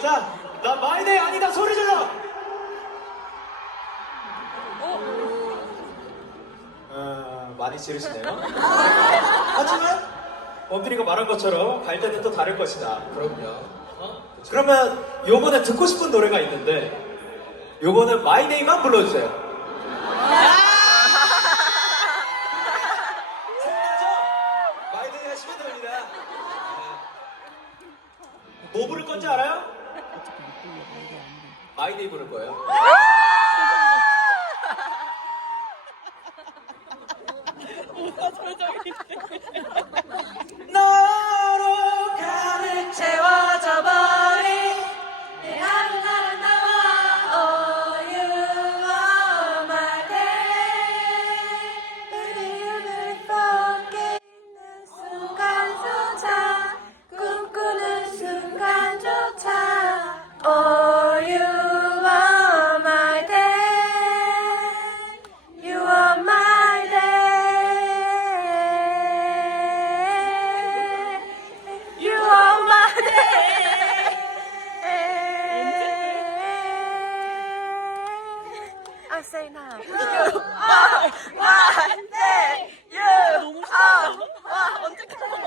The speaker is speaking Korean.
자, 나 마이데이 아니다 소리 질러. 많이 지르시네요. 하지만 범준이가 말한 것처럼 갈 때는 또 다를 것이다. 그럼요. 그러면 요번에 듣고 싶은 노래가 있는데 요거는 마이데이만 불러주세요. 생나죠? 마이데이 하시면 됩니다. 뭐 부를 건지 알아요? 마이데이 부를 거예요. 너로 가득 채워져 버린 내 하루하루 나와 Oh you are my day Baby you will forget 있는 순간조차 꿈꾸는 순간조차 Oh you are my day You are my day You are my day. I say now. You are my day. You are. 와 언제까지?